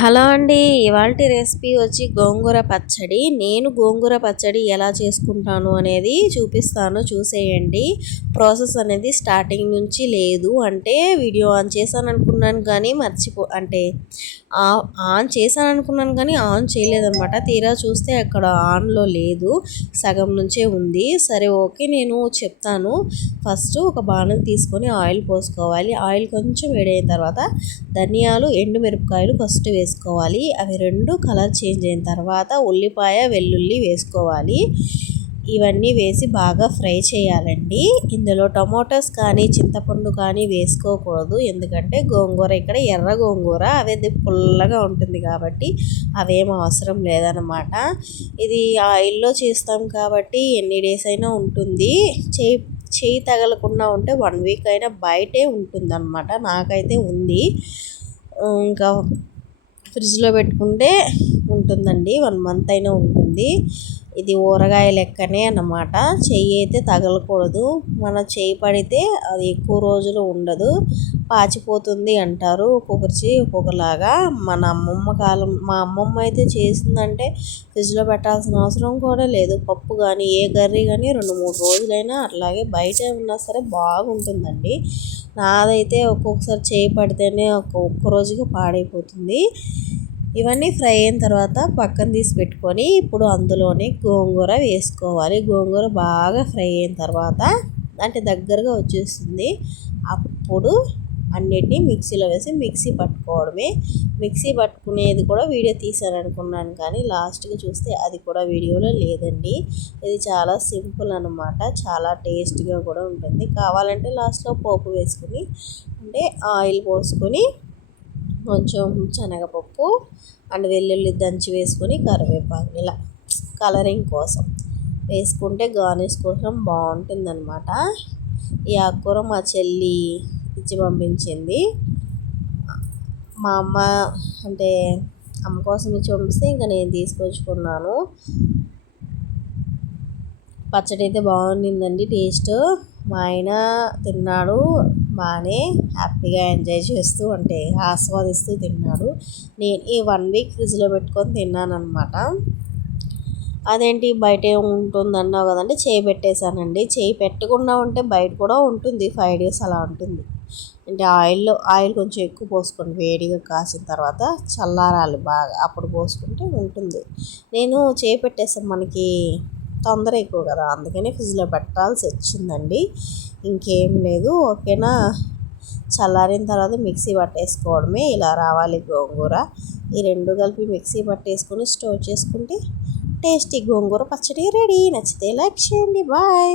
Hello అండి. ఇవాల్టి recipe వచ్చి గోంగూర పచ్చడి. నేను గోంగూర పచ్చడి ఎలా చేసుకుంటాను అనేది చూపిస్తాను, చూసేయండి. ప్రాసెస్ అనేది స్టార్టింగ్ నుంచి లేదు, అంటే వీడియో ఆన్ చేశాను అనుకున్నాను కానీ ఆన్ చేశాను అనుకున్నాను కానీ ఆన్ చేయలేదన్నమాట. తీరా చూస్తే అక్కడ ఆన్లో లేదు, సగం నుంచే ఉంది. సరే ఓకే, నేను చెప్తాను. ఫస్ట్ ఒక బాణం తీసుకొని ఆయిల్ పోసుకోవాలి. ఆయిల్ కొంచెం వేడైన తర్వాత ధనియాలు, ఎండుమిరపకాయలు ఫస్ట్ వేసుకోవాలి. అవి రెండు కలర్ చేంజ్ అయిన తర్వాత ఉల్లిపాయ, వెల్లుల్లి వేసుకోవాలి. ఇవన్నీ వేసి బాగా ఫ్రై చేయాలండి. ఇందులో టొమాటోస్ కానీ చింతపండు కానీ వేసుకోకూడదు, ఎందుకంటే గోంగూర ఇక్కడ ఎర్ర గోంగూర, అవి పుల్లగా ఉంటుంది కాబట్టి అవేం అవసరం లేదనమాట. ఇది ఆయిల్లో చేస్తాం కాబట్టి ఎన్ని డేస్ అయినా ఉంటుంది. చేయి తగలకుండా ఉంటే 1 వీక్ అయినా బయటే ఉంటుందన్నమాట. నాకైతే ఉంది, ఇంకా ఫ్రిడ్జ్లో పెట్టుకుంటే ఉంటుందండి, 1 మంత్ అయినా ఉంటుంది. ఇది ఊరగాయ లెక్కనే అన్నమాట. చెయ్యి అయితే తగలకూడదు, మన చెయ్యి పడితే అది ఎక్కువ రోజులు ఉండదు, పాచిపోతుంది అంటారు. ఒక్కొక్కరి చెయ్యి ఒక్కొక్కలాగా. మా అమ్మమ్మ అయితే చేసిందంటే ఫ్రిడ్జ్లో పెట్టాల్సిన అవసరం కూడా లేదు. పప్పు కానీ ఏ కర్రీ కానీ 2-3 రోజులైనా అట్లాగే బయట ఉన్నా సరే బాగుంటుందండి. నాదైతే ఒక్కొక్కసారి చేయి పడితేనే ఒక్క రోజుకి పాడైపోతుంది. ఇవన్నీ ఫ్రై అయిన తర్వాత పక్కన తీసి పెట్టుకొని ఇప్పుడు అందులోనే గోంగూర వేసుకోవాలి. గోంగూర బాగా ఫ్రై అయిన తర్వాత అంటే దగ్గరగా వచ్చేస్తుంది, అప్పుడు అన్నిటినీ మిక్సీలో వేసి మిక్సీ పట్టుకోవడమే. మిక్సీ పట్టుకునేది కూడా వీడియో తీసాను అనుకున్నాను కానీ లాస్ట్గా చూస్తే అది కూడా వీడియోలో లేదండి. ఇది చాలా సింపుల్ అనమాట, చాలా టేస్ట్గా కూడా ఉంటుంది. కావాలంటే లాస్ట్లో పోపు వేసుకుని, అంటే ఆయిల్ పోసుకొని కొంచెం శనగపప్పు అండ్ వెల్లుల్లి దంచి వేసుకొని కరివేపాకు ఇలా కలరింగ్ కోసం వేసుకుంటే గార్నిష్ కోసం బాగుంటుందన్నమాట. ఈ ఆకుకూర మా చెల్లి ఇచ్చి పంపించింది. మా అమ్మ అంటే అమ్మ కోసం ఇచ్చి పంపిస్తే ఇంకా నేను తీసుకొచ్చుకున్నాను. పచ్చడి అయితే బాగుండిందండి టేస్ట్. మా ఆయన తిన్నాడు, బాగానే హ్యాపీగా ఎంజాయ్ చేస్తూ అంటే ఆస్వాదిస్తూ తిన్నాడు. నేను ఈ 1 వీక్ ఫ్రిడ్జ్లో పెట్టుకొని తిన్నాను అనమాట. అదేంటి బయట ఉంటుంది అన్నావు కదండి, చేయి పెట్టేశానండి. చేయి పెట్టకుండా ఉంటే బయట కూడా ఉంటుంది, 5 డేస్ అలా ఉంటుంది. అంటే ఆయిల్ కొంచెం ఎక్కువ పోసుకోండి, వేడిగా కాసిన తర్వాత చల్లారాలి బాగా, అప్పుడు పోసుకుంటే ఉంటుంది. నేను చేయి పెట్టేసాను, మనకి తొందర ఎక్కువ కదా, అందుకని ఫ్రిడ్జ్లో పెట్టాల్సి వచ్చిందండి. ఇంకేం లేదు, ఓకేనా. చల్లారిన తర్వాత మిక్సీ పట్టేసుకోవడమే. ఇలా రావాలి గోంగూర. ఈ రెండు కలిపి మిక్సీ పట్టేసుకొని స్టోర్ చేసుకుంటే టేస్టీ గోంగూర పచ్చడి రెడీ. నచ్చితే లైక్ చేయండి. బాయ్.